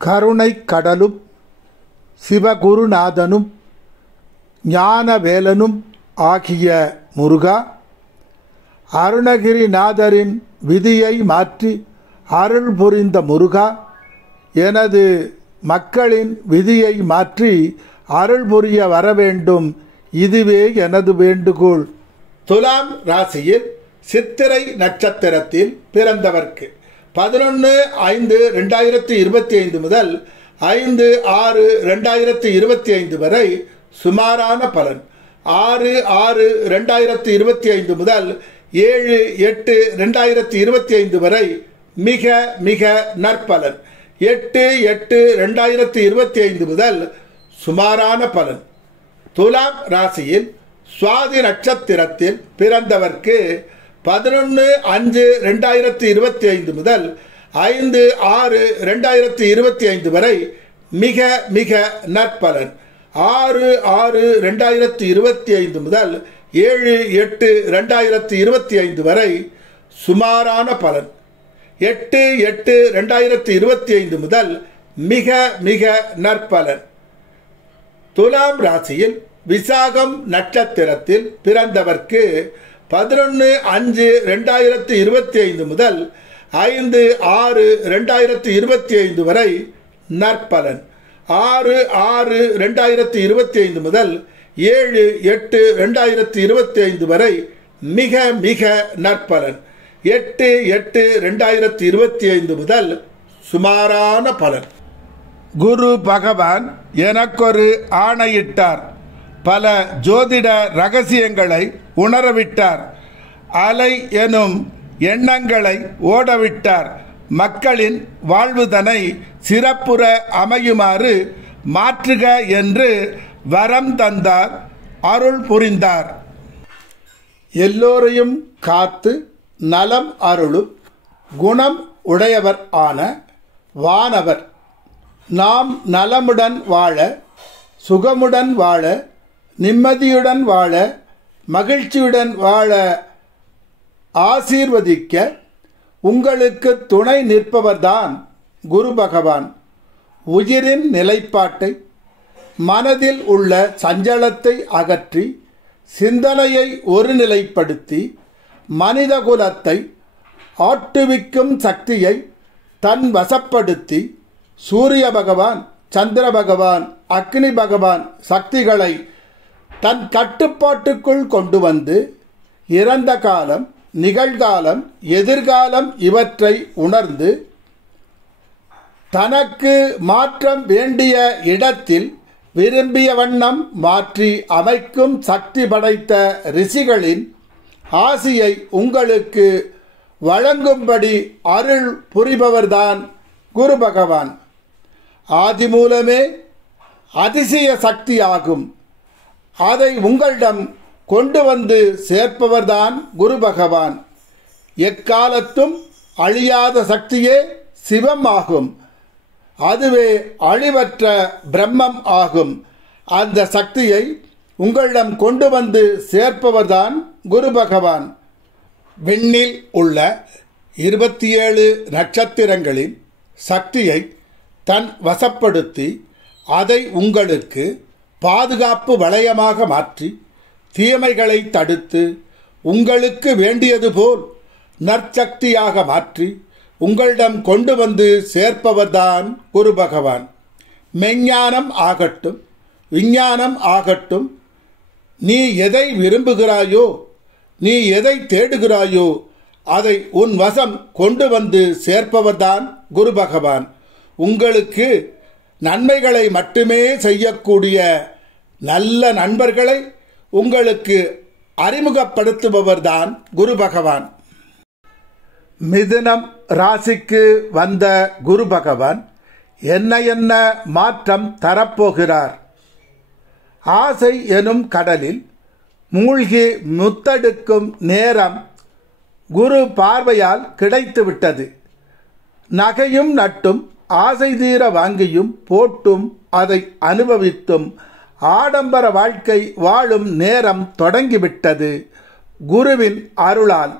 கருணை கடலும் சிவகுருநாதனும் ஞானவேலனும் ஆகிய முருகா, அருணகிரிநாதரின் விதியை மாற்றி அருள் புரிந்த முருகா, எனது மக்களின் விதியை மாற்றி அருள் புரிய வரவேண்டும், இதுவே எனது வேண்டுகோள். துலாம் ராசியில் சித்திரை நட்சத்திரத்தில் பிறந்தவர்க்கு 11/5/2025 முதல் 5/6/2025 வரை சுமாரான பலன். 6/6/2025 முதல் 7/8/2025 வரை மிக மிக நற்பலன். 8/8/2025 முதல் சுமாரான பலன். துலாம் ராசியில் சுவாதி நட்சத்திரத்தில் பிறந்தவர்க்கு 11/5/2025 முதல் 5/6/2025 வரை மிக மிக நற்பலன். 6/6/2025 முதல் 7/8/2025 வரை சுமாரான பலன். 8/8/2025 முதல் மிக மிக நற்பலன். துலாம் ராசியில் விசாகம் நட்சத்திரத்தில் பிறந்தவர்க்கு 11/5/2025 முதல் 5/6/2025 வரை நற்பலன். 6/6/2025 முதல் 7/8/2025 வரை மிக மிக நற்பலன். 8/8/2025 முதல் சுமாரான பலன். குரு பகவான் எனக்கொரு ஆணையிட்டார், பல ஜோதிட ரகசியங்களை உணரவிட்டார், அலை எனும் எண்ணங்களை ஓடவிட்டார், மக்களின் வாழ்வுதனை சிறப்புற அமையுமாறு மாற்றுக என்று வரம் தந்தார், அருள் புரிந்தார். எல்லோரையும் காத்து நலம் அருளும் குணம் உடையவர் ஆன வானவர், நாம் நலமுடன் வாழ, சுகமுடன் வாழ, நிம்மதியுடன் வாழ, மகிழ்ச்சியுடன் வாழ ஆசீர்வதிக்க உங்களுக்கு துணை நிற்பவர்தான் குரு பகவான். உயிரின் நிலைப்பாட்டை, மனதில் உள்ள சஞ்சலத்தை அகற்றி சிந்தனையை ஒருநிலைப்படுத்தி மனிதகுலத்தை ஆட்டுவிக்கும் சக்தியை தன் வசப்படுத்தி சூரிய பகவான், சந்திர பகவான், அக்னி பகவான் சக்திகளை தன் கட்டுப்பாட்டுக்குள் கொண்டு வந்து இறந்த காலம், நிகழ்காலம், எதிர்காலம் இவற்றை உணர்ந்து தனக்கு மாற்றம் வேண்டிய இடத்தில் விரும்பிய வண்ணம் மாற்றி அமைக்கும் சக்தி படைத்த ரிஷிகளின் ஆசியை உங்களுக்கு வழங்கும்படி அருள் புரிபவர்தான் குரு பகவான். ஆதி மூலமே அதிசய சக்தியாகும். அதை உங்களிடம் கொண்டு வந்து சேர்ப்பவர்தான் குரு பகவான். எக்காலத்தும் அழியாத சக்தியே சிவம் ஆகும். அதுவே அழிவற்ற பிரம்மம் ஆகும். அந்த சக்தியை உங்களிடம் கொண்டு வந்து சேர்ப்பவர்தான் குரு பகவான். விண்ணில் உள்ள 27 நட்சத்திரங்களின் சக்தியை தன் வசப்படுத்தி அதை உங்களுக்கு பாதுகாப்பு வளையமாக மாற்றி தீமைகளை தடுத்து உங்களுக்கு வேண்டியது போல் நற்சக்தியாக மாற்றி உங்களிடம் கொண்டு வந்து சேர்ப்பவர்தான் குரு பகவான். மெஞ்ஞானம் ஆகட்டும், விஞ்ஞானம் ஆகட்டும், நீ எதை விரும்புகிறாயோ, நீ எதை தேடுகிறாயோ அதை உன் வசம் கொண்டு வந்து சேர்ப்பவர்தான் குரு பகவான். உங்களுக்கு நன்மைகளை மட்டுமே செய்யக்கூடிய நல்ல நண்பர்களை உங்களுக்கு அறிமுகப்படுத்துபவர்தான் குரு பகவான். மிதுனம் ராசிக்கு வந்த குரு பகவான் என்ன என்ன மாற்றம் தரப்போகிறார்? ஆசை எனும் கடலில் மூழ்கி முத்தெடுக்கும் நேரம் குரு பார்வையால் கிடைத்துவிட்டது. நகையும் நட்டும் ஆசை தீர வாங்கியும் போட்டும் அதை அனுபவித்தும் ஆடம்பர வாழ்க்கை வாழும் நேரம் தொடங்கிவிட்டது. குருவின் அருளால்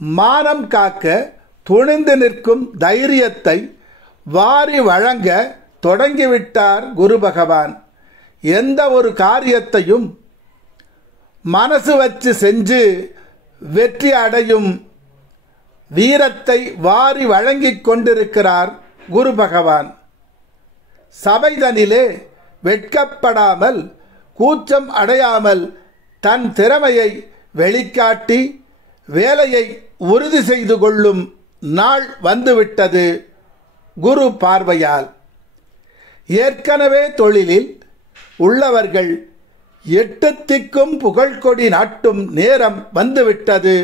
மானம் காக்க துணிந்து நிற்கும் தைரியத்தை வாரி வழங்க தொடங்கிவிட்டார் குரு பகவான். எந்த ஒரு காரியத்தையும் மனசு வச்சு செஞ்சு வெற்றி அடையும் வீரத்தை வாரி வழங்கிக் கொண்டிருக்கிறார் குரு பகவான். சபைதனிலே வெட்கப்படாமல் கூச்சம் அடையாமல் தன் திறமையை வெளிக்காட்டி வேலையை உறுதி செய்து கொள்ளும் நாள் வந்துவிட்டது குரு பார்வையால். ஏற்கனவே தொழிலில் உள்ளவர்கள் 8 திக்கும் புகழ்கொடி நாட்டும் நேரம் வந்துவிட்டது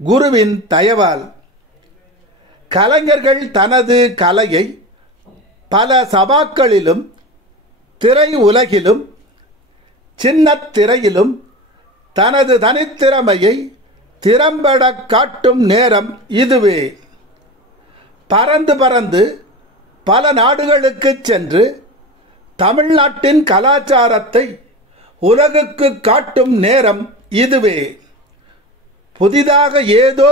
குருவின் தயவால். கலைஞர்கள் தனது கலையை பல சபாக்களிலும் திரை உலகிலும் சின்ன திரையிலும் தனது தனித்திறமையை திறம்பட காட்டும் நேரம் இதுவே. பறந்து பறந்து பல நாடுகளுக்கு சென்று தமிழ்நாட்டின் கலாச்சாரத்தை உலகுக்கு காட்டும் நேரம் இதுவே. புதிதாக ஏதோ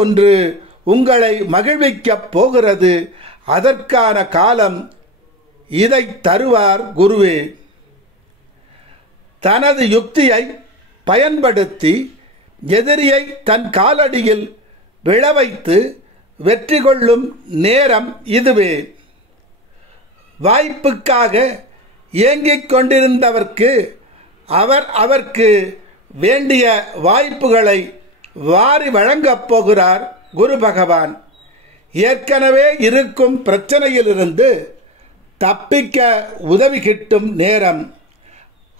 ஒன்று உங்களை மகிழ்விக்கப் போகிறது. அதற்கான காலம் இதை தருவார் குருவே. தனது யுக்தியை பயன்படுத்தி எதிரியை தன் காலடியில் விழவைத்து வெற்றி கொள்ளும் நேரம் இதுவே. வாய்ப்புக்காக ஏங்கிக் கொண்டிருந்தவர்க்கு அவருக்கு வேண்டிய வாய்ப்புகளை வாரி வழங்கப் போகிறார் குரு பகவான். ஏற்கனவே இருக்கும் பிரச்சனையிலிருந்து தப்பிக்க உதவி கிட்டும் நேரம்.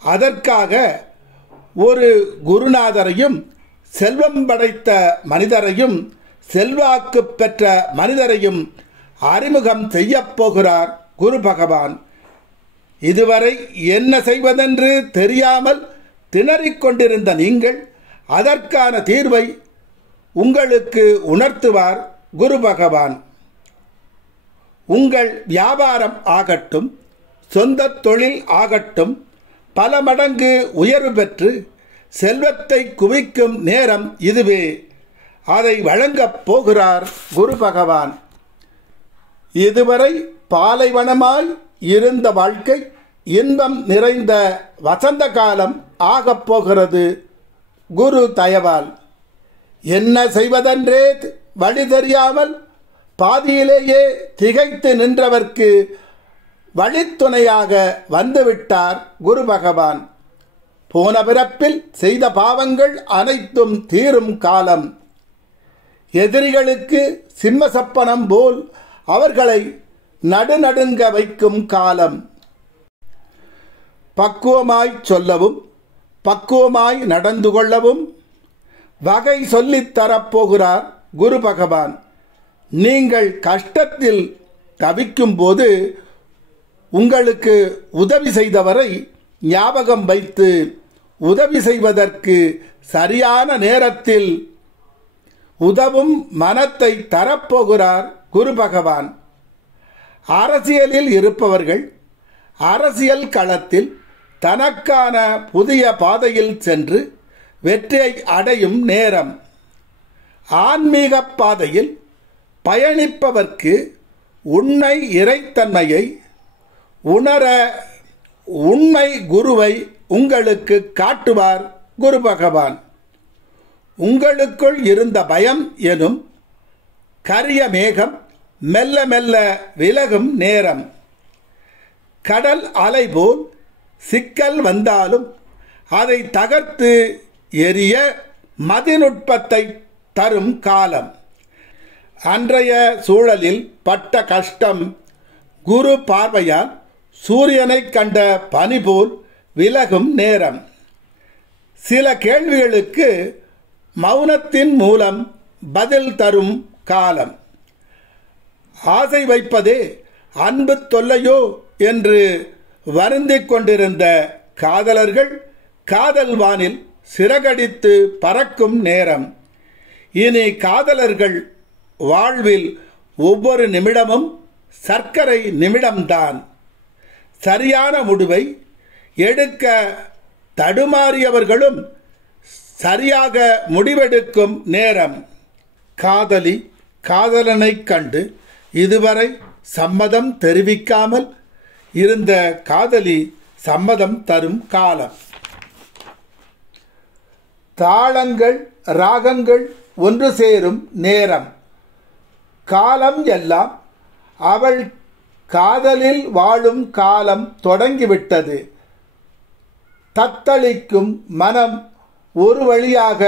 அதற்காக ஒரு குருநாதரையும் செல்வம் படைத்த மனிதரையும் செல்வாக்கு பெற்ற மனிதரையும் அறிமுகம் செய்யப் போகிறார் குரு பகவான். இதுவரை என்ன செய்வதென்று தெரியாமல் திணறிக் கொண்டிருந்த நீங்கள் அதற்கான தீர்வை உங்களுக்கு உணர்த்துவார் குரு பகவான். உங்கள் வியாபாரம் ஆகட்டும், சொந்த தொழில் ஆகட்டும், பல மடங்கு உயர்வு பெற்று செல்வத்தை குவிக்கும் நேரம் இதுவே. அதை வழங்கப் போகிறார் குரு பகவான். இதுவரை பாலைவனமாய் இருந்த வாழ்க்கை இன்பம் நிறைந்த வசந்த காலம் ஆகப் போகிறது குரு தயவால். என்ன செய்வதென்றே வழி தெரியாமல் பாதியிலேயே திகைத்து நின்றவர்க்கு வழித்துணையாக வந்துவிட்டார் குரு பகவான். போன பிறப்பில் செய்த பாவங்கள் அனைத்தும் தீரும் காலம். எதிரிகளுக்கு சிம்மசப்பனம் போல் அவர்களை நடுநடுங்க வைக்கும் காலம். பக்குவமாய் சொல்லவும் பக்குவமாய் நடந்து கொள்ளவும் வகை சொல்லித் தரப்போகிறார் குரு பகவான். நீங்கள் கஷ்டத்தில் தவிக்கும் போது உங்களுக்கு உதவி செய்தவரை ஞாபகம் வைத்து உதவி செய்வதற்கு சரியான நேரத்தில் உதவும் மனத்தை தரப்போகிறார் குரு பகவான். அரசியலில் இருப்பவர்கள் அரசியல் களத்தில் தனக்கான புதிய பாதையில் சென்று வெற்றியை அடையும் நேரம். ஆன்மீக பாதையில் பயணிப்பவர்க்கு உண்மை இறைத்தன்மையை உணர உண்மை குருவை உங்களுக்கு காட்டுவார் குரு பகவான். உங்களுக்குள் இருந்த பயம் எனும் கரிய மேகம் மெல்ல மெல்ல விலகும் நேரம். கடல் அலை போல் சிக்கல் வந்தாலும் அதை தகர்த்து எரிய மதிநுட்பத்தை தரும் காலம். அன்றைய சூழலில் பட்ட கஷ்டம் குரு பார்வையால் சூரியனை கண்ட பனி போல் விலகும் நேரம். சில கேள்விகளுக்கு மௌனத்தின் மூலம் பதில் தரும் காலம். ஆசை வைப்பதே அன்பு தொல்லையோ என்று வருந்திக் கொண்டிருந்த காதலர்கள் காதல் வானில் சிறகடித்து பறக்கும் நேரம். இனி காதலர்கள் வாழ்வில் ஒவ்வொரு நிமிடமும் சர்க்கரை நிமிடம்தான். சரியான முடிவை எடுக்க தடுமாறியவர்களும் சரியாக முடிவெடுக்கும் நேரம். காதலி காதலனை கண்டு இதுவரை சம்மதம் தெரிவிக்காமல் இருந்த காதலி சம்மதம் தரும் காலம். தாளங்கள் ராகங்கள் ஒன்று சேரும் நேரம். காலம் எல்லாம் அவள் காதலில் வாழும் காலம் தொடங்கிவிட்டது. தத்தளிக்கும் மனம் ஒரு வழியாக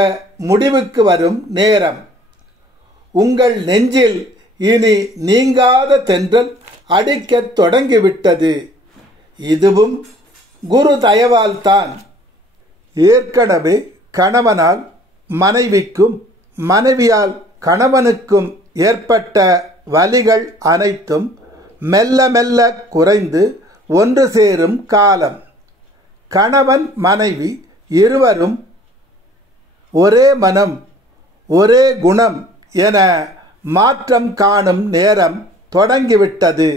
முடிவுக்கு வரும் நேரம். உங்கள் நெஞ்சில் இனி நீங்காத தென்றல் அடிக்கத் தொடங்கிவிட்டது. இதுவும் குரு தயவால்தான். ஏற்கனவே கணவனால் மனைவிக்கும் மனைவியால் கணவனுக்கும் ஏற்பட்ட வலிகள் அனைத்தும் மெல்ல மெல்ல குறைந்து ஒன்று சேரும் காலம். கணவன் மனைவி இருவரும் ஒரே மனம் ஒரே குணம் என மாற்றம் காணும் நேரம் தொடங்கிவிட்டது.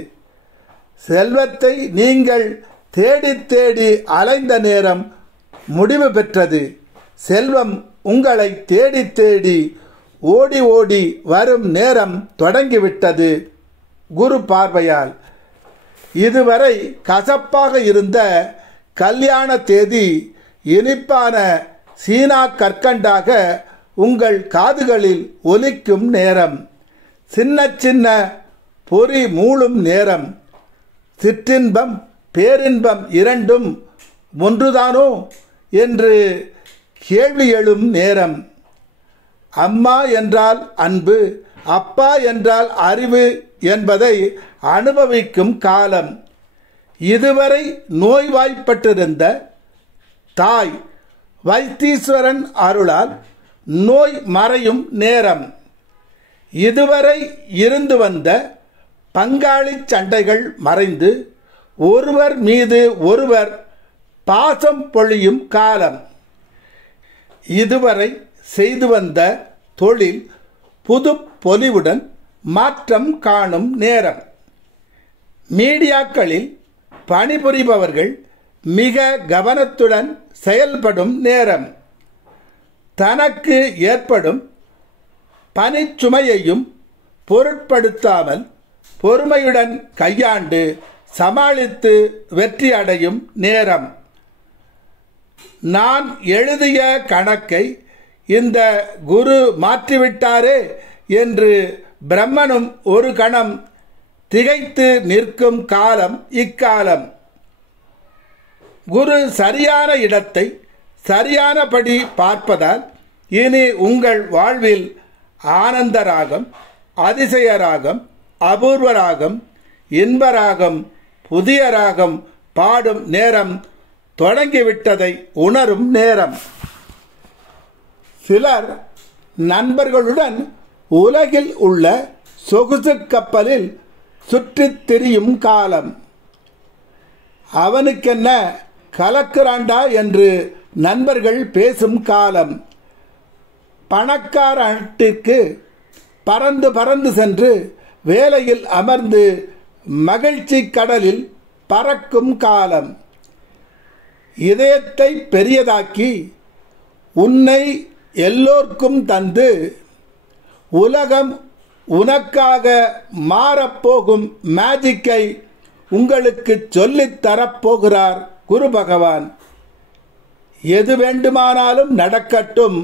செல்வத்தை நீங்கள் தேடி தேடி அலைந்த நேரம் முடிவு பெற்றது. செல்வம் உங்களை தேடி தேடி ஓடி ஓடி வரும் நேரம் தொடங்கிவிட்டது குரு பார்வையால். இதுவரை கசப்பாக இருந்த கல்யாண தேதி இனிப்பான சீனா கற்கண்டாக உங்கள் காதுகளில் ஒலிக்கும் நேரம். சின்ன சின்ன பொறி மூளும் நேரம். சிற்றின்பம் பேரின்பம் இரண்டும் ஒன்றுதானோ என்று கேள்வி எழும் நேரம். அம்மா என்றால் அன்பு, அப்பா என்றால் அறிவு என்பதை அனுபவிக்கும் காலம். இதுவரை நோய்வாய்ப்பட்டிருந்த தாய் வைத்தீஸ்வரன் அருளால் நோய் மறையும் நேரம். இதுவரை இருந்து வந்த பங்காளி சண்டைகள் மறைந்து ஒருவர் மீது ஒருவர் பாசம் பொழியும் காலம். இதுவரை செய்து வந்த தொழில் புது பொலிவுடன் மாற்றம் காணும் நேரம். மீடியாக்களில் பணிபுரிபவர்கள் மிக கவனத்துடன் செயல்படும் நேரம். தனக்கு ஏற்படும் பணிச்சுமையையும் பொருட்படுத்தாமல் பொறுமையுடன் கையாண்டு சமாளித்து வெற்றி அடையும் நேரம். நான் எழுதிய கணக்கை இந்த குரு மாற்றிவிட்டாரே என்று பிரம்மனும் ஒரு கணம் திகைத்து நிற்கும் காலம் இக்காலம். குரு சரியான இடத்தை சரியானபடி பார்ப்பதால் இனி உங்கள் வாழ்வில் ஆனந்த ராகம், அதிசய ராகம், அபூர்வ ராகம், இன்ப ராகம், புதிய ராகம் பாடும் நேரம் தொடங்கிவிட்டதை உணரும் நேரம். சிலர் நண்பர்களுடன் உலகில் உள்ள சொகுசு கப்பலில் சுற்றித் திரியும் காலம். அவனுக்கென்ன கலக்குறாண்டா என்று நண்பர்கள் பேசும் காலம். பணக்காரட்டிற்கு பறந்து பறந்து சென்று வேலையில் அமர்ந்து மகிழ்ச்சி கடலில் பறக்கும் காலம். இதயத்தை பெரியதாக்கி உன்னை எல்லோர்க்கும் தந்து உலகம் உனக்காக மாறப்போகும் மேஜிக்கை உங்களுக்கு சொல்லித் தரப்போகிறார் குரு பகவான். எது வேண்டுமானாலும் நடக்கட்டும்,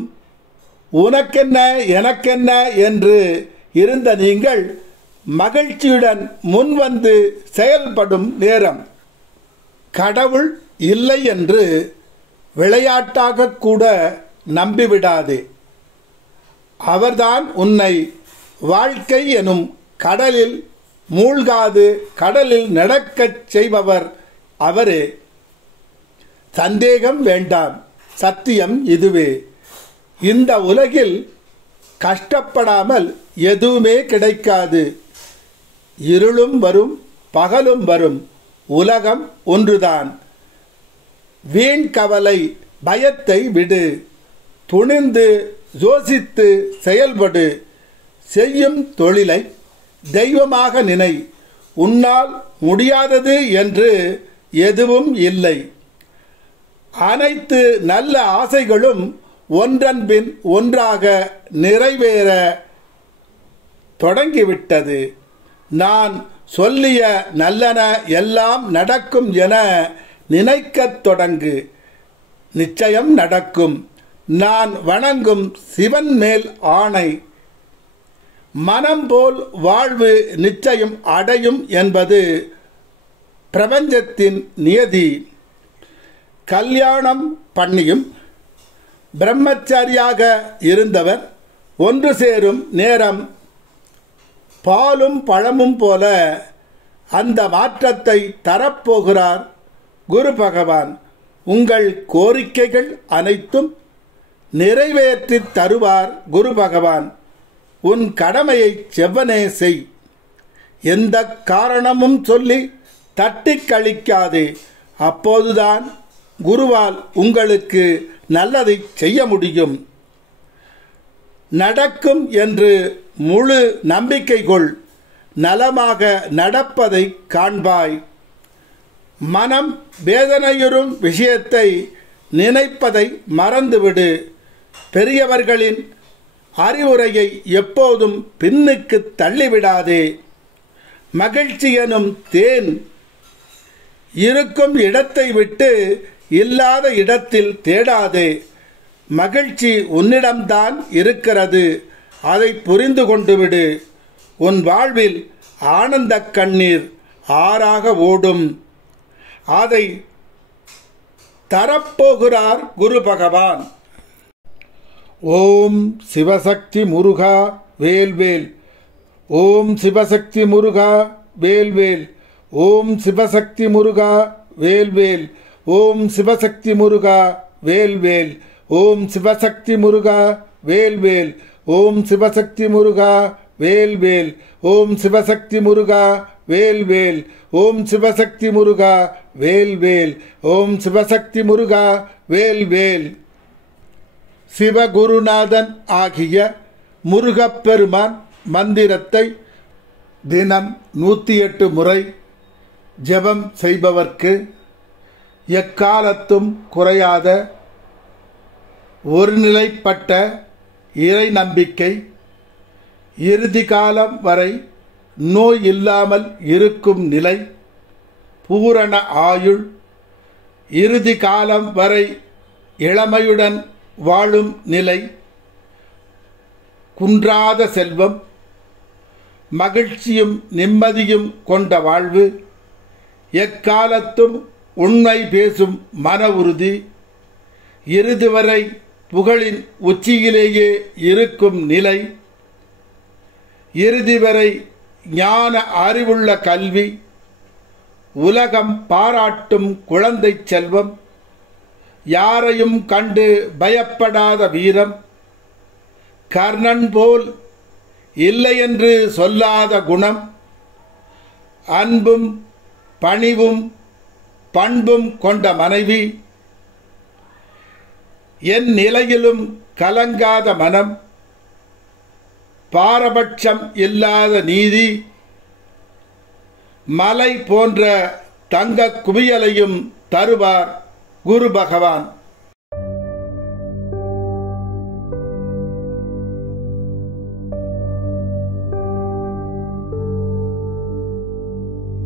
உனக்கென்ன எனக்கென்ன என்று இருந்த நீங்கள் மகிழ்ச்சியுடன் முன்வந்து செயல்படும் நேரம். கடவுள் இல்லை என்று விளையாட்டாக கூட நம்பிவிடாதே. அவர்தான் உன்னை வாழ்க்கை எனும் கடலில் மூழ்காது கடலில் நடக்கச் செய்பவர் அவரே. சந்தேகம் வேண்டாம், சத்தியம் இதுவே. இந்த உலகில் கஷ்டப்படாமல் எதுவுமே கிடைக்காது. இருளும் வரும் பகலும் வரும், உலகம் ஒன்றுதான். வீண் கவலை பயத்தை விடு, துணிந்து யோசித்து செயல்படு. செய்யும் தொழிலை தெய்வமாக நினை. உன்னால் முடியாதது என்று எதுவும் இல்லை. அனைத்து நல்ல ஆசைகளும் ஒன்றன் பின் ஒன்றாக நிறைவேற தொடங்கிவிட்டது. நான் சொல்லிய நல்லன எல்லாம் நடக்கும் என நினைக்கத் தொடங்கு. நிச்சயம் நடக்கும். நான் வணங்கும் சிவன் மேல் ஆணை. மனம் போல் வாழ்வு நிச்சயம் அடையும் என்பது பிரபஞ்சத்தின் நியதி. கல்யாணம் பண்ணியும் பிரம்மச்சாரியாக இருந்தவர் ஒன்று சேரும் நேரம் பாலும் பழமும் போல அந்த மாற்றத்தை தரப்போகிறார் குரு பகவான். உங்கள் கோரிக்கைகள் அனைத்தும் நிறைவேற்றி தருவார் குரு பகவான். உன் கடமையை செவ்வனே செய். எந்த காரணமும் சொல்லி தட்டி கழிக்காதே. அப்போதுதான் குருவால் உங்களுக்கு நல்லதை செய்ய முடியும். நடக்கும் என்று முழு நம்பிக்கை கொள். நலமாக நடப்பதை காண்பாய். மனம் வேதனையுறும் விஷயத்தை நினைப்பதை மறந்துவிடு. பெரியவர்களின் அறிவுரையை எப்போதும் பின்னுக்கு தள்ளிவிடாதே. மகிழ்ச்சி எனும் தேன் இருக்கும் இடத்தை விட்டு இல்லாத இடத்தில் தேடாதே. மகிழ்ச்சி உன்னிடம்தான் இருக்கிறது. அதை புரிந்து கொண்டு விடு. உன் வாழ்வில் ஆனந்த கண்ணீர் ஆறாக ஓடும். அதை தரப்போகிறார் குரு பகவான். ஓம் சிவசக்தி முருகா வேல்வேல். ஓம் சிவசக்தி முருகா வேல்வேல். ஓம் சிவசக்தி முருகா வேல்வேல். ஓம் சிவசக்தி முருகா வேல்வேல். ஓம் சிவசக்தி முருகா வேல்வேல். ஓம் சிவசக்தி முருகா வேல்வேல். ஓம் சிவசக்தி முருகா வேல்வேல். ஓம் சிவசக்தி முருகா வேல்வேல். ஓம் சிவசக்தி முருகா வேல்வேல். சிவகுருநாதன் ஆகிய முருகப்பெருமான் மந்திரத்தை தினம் 108 முறை ஜெபம் செய்பவர்க்கு எக்காலத்தும் குறையாத ஒருநிலைப்பட்ட இறை நம்பிக்கை, இறுதி காலம் வரை நோய் இல்லாமல் இருக்கும் நிலை, பூரண ஆயுள், இறுதி காலம் வரை இளமையுடன் வாழும் நிலை, குன்றாத செல்வம், மகிழ்ச்சியும் நிம்மதியும் கொண்ட வாழ்வு, எக்காலத்தும் உண்மை பேசும் மன உறுதி, இறுதி வரை புகழின் உச்சியிலேயே இருக்கும் நிலை, இறுதி வரை ஞான அறிவுள்ள கல்வி, உலகம் பாராட்டும் குழந்தை செல்வம், யாரையும் கண்டு பயப்படாத வீரம், கர்ணன் போல் இல்லை என்று சொல்லாத குணம், அன்பும் பணிவும் பண்பும் கொண்ட மனைவி, என் நிலையிலும் கலங்காத மனம், பாரபட்சம் இல்லாத நீதி, மலை போன்ற தங்க குவியலையும் தருவார் குரு பகவான்.